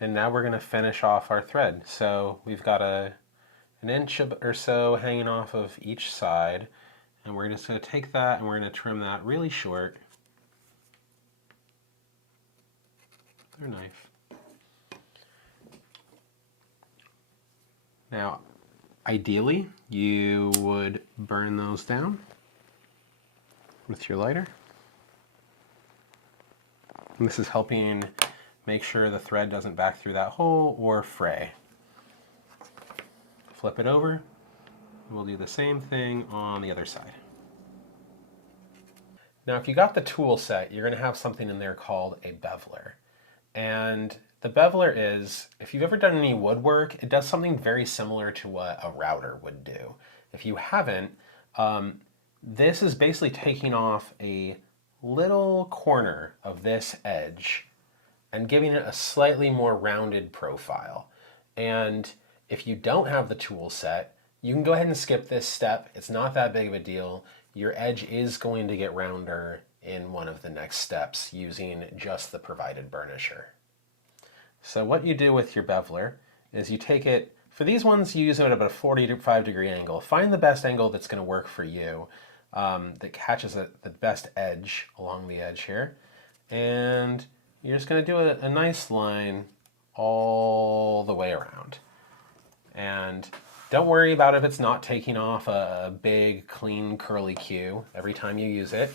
And now we're going to finish off our thread. So we've got an inch or so hanging off of each side, and we're just going to take that and we're going to trim that really short with our knife. Now, ideally, you would burn those down with your lighter. And this is helping make sure the thread doesn't back through that hole or fray. Flip it over. We'll do the same thing on the other side. Now, if you got the tool set, you're going to have something in there called a beveler. And the beveler is, if you've ever done any woodwork, it does something very similar to what a router would do. If you haven't, this is basically taking off a little corner of this edge and giving it a slightly more rounded profile. And if you don't have the tool set, you can go ahead and skip this step. It's not that big of a deal. Your edge is going to get rounder in one of the next steps using just the provided burnisher. So what you do with your beveler is you take it, for these ones you use it at about a 45-degree angle. Find the best angle that's going to work for you, that catches the best edge along the edge here. And you're just going to do a nice line all the way around. And don't worry about if it's not taking off a big, clean, curly Q every time you use it.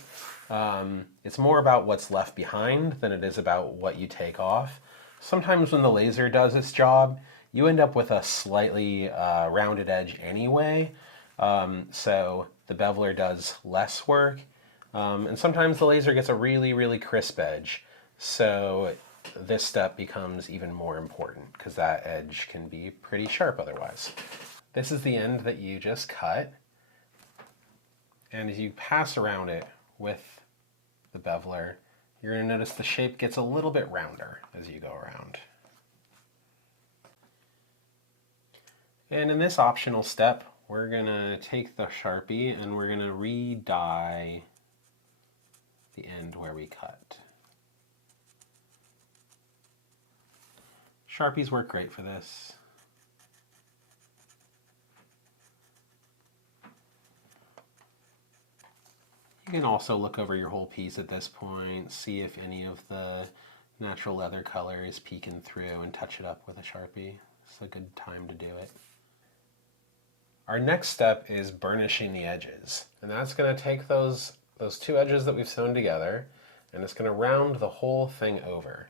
It's more about what's left behind than it is about what you take off. Sometimes when the laser does its job, you end up with a slightly rounded edge anyway. So the beveler does less work. And sometimes the laser gets a really, really crisp edge. So this step becomes even more important because that edge can be pretty sharp otherwise. This is the end that you just cut. And as you pass around it with the beveler, you're going to notice the shape gets a little bit rounder as you go around. And in this optional step, we're going to take the Sharpie and we're going to re-dye the end where we cut. Sharpies work great for this. You can also look over your whole piece at this point, see if any of the natural leather color is peeking through and touch it up with a Sharpie. It's a good time to do it. Our next step is burnishing the edges. And that's going to take those two edges that we've sewn together and it's going to round the whole thing over.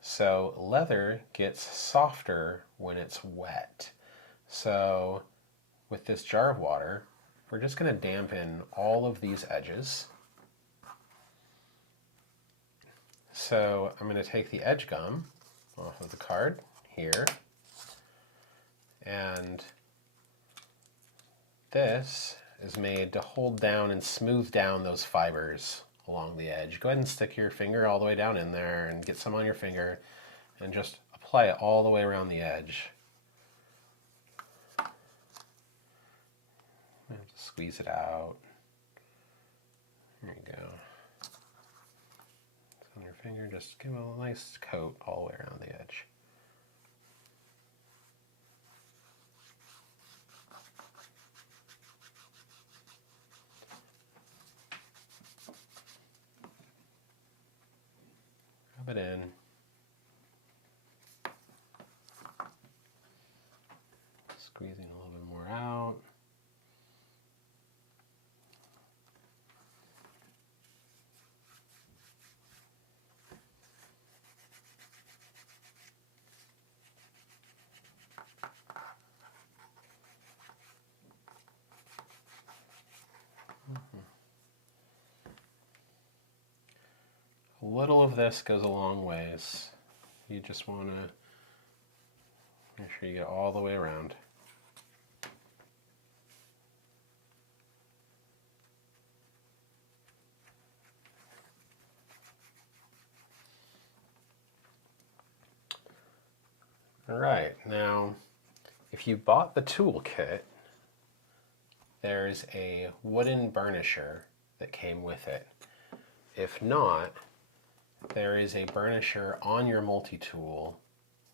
So leather gets softer when it's wet. So with this jar of water, we're just going to dampen all of these edges. So I'm going to take the edge gum off of the card here, and this is made to hold down and smooth down those fibers along the edge. Go ahead and stick your finger all the way down in there and get some on your finger and just apply it all the way around the edge. Squeeze it out. There you go. It's on your finger, just give it a nice coat all the way around the edge. Rub it in. Squeezing a little bit more out. A little of this goes a long ways. You just want to make sure you get all the way around. All right, now if you bought the tool kit, there's a wooden burnisher that came with it. If not, there is a burnisher on your multi-tool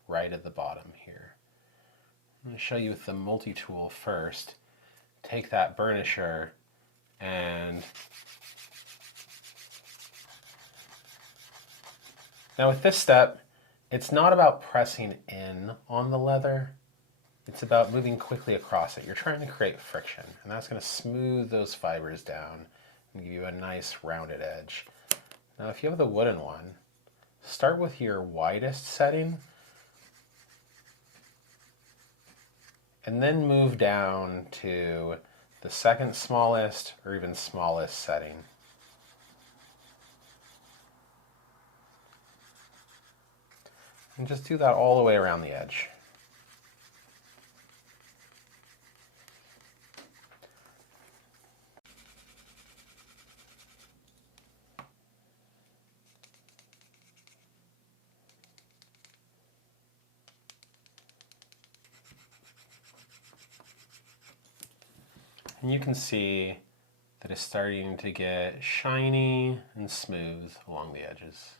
right at the bottom here. I'm going to show you with the multi-tool first. Take that burnisher and now with this step, it's not about pressing in on the leather. It's about moving quickly across it. You're trying to create friction, and that's going to smooth those fibers down and give you a nice rounded edge. Now, if you have the wooden one, start with your widest setting, and then move down to the second smallest or even smallest setting. And just do that all the way around the edge. And you can see that it's starting to get shiny and smooth along the edges.